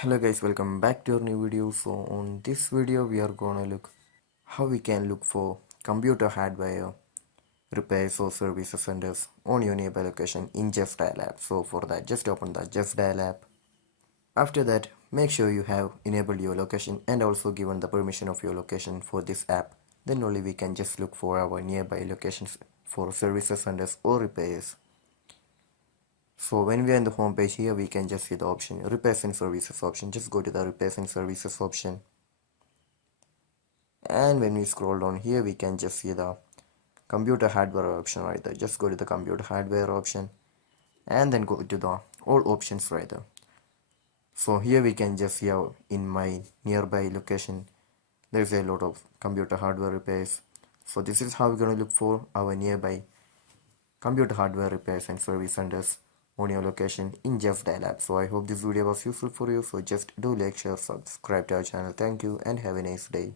Hello guys, welcome back to our new video. So on this video we are gonna look how we can look for computer hardware repairs or services centers on your nearby location in Justdial app. So for that, just open the Justdial app. After that, make sure you have enabled your location and also given the permission of your location for this app. Then only we can just look for our nearby locations for services centers or repairs. So when we are in the home page here, we can just see the option repairs and services option. Just go to the repairs and services option, and when we scroll down here, we can just see the computer hardware option right there. Just go to the computer hardware option and then go to the all options right there. So here we can just see how in my nearby location there's a lot of computer hardware repairs. So this is how we're going to look for our nearby computer hardware repairs and service centers on your location in Justdial app. So I hope this video was useful for you. So just do like, share, subscribe to our channel. Thank you and have a nice day.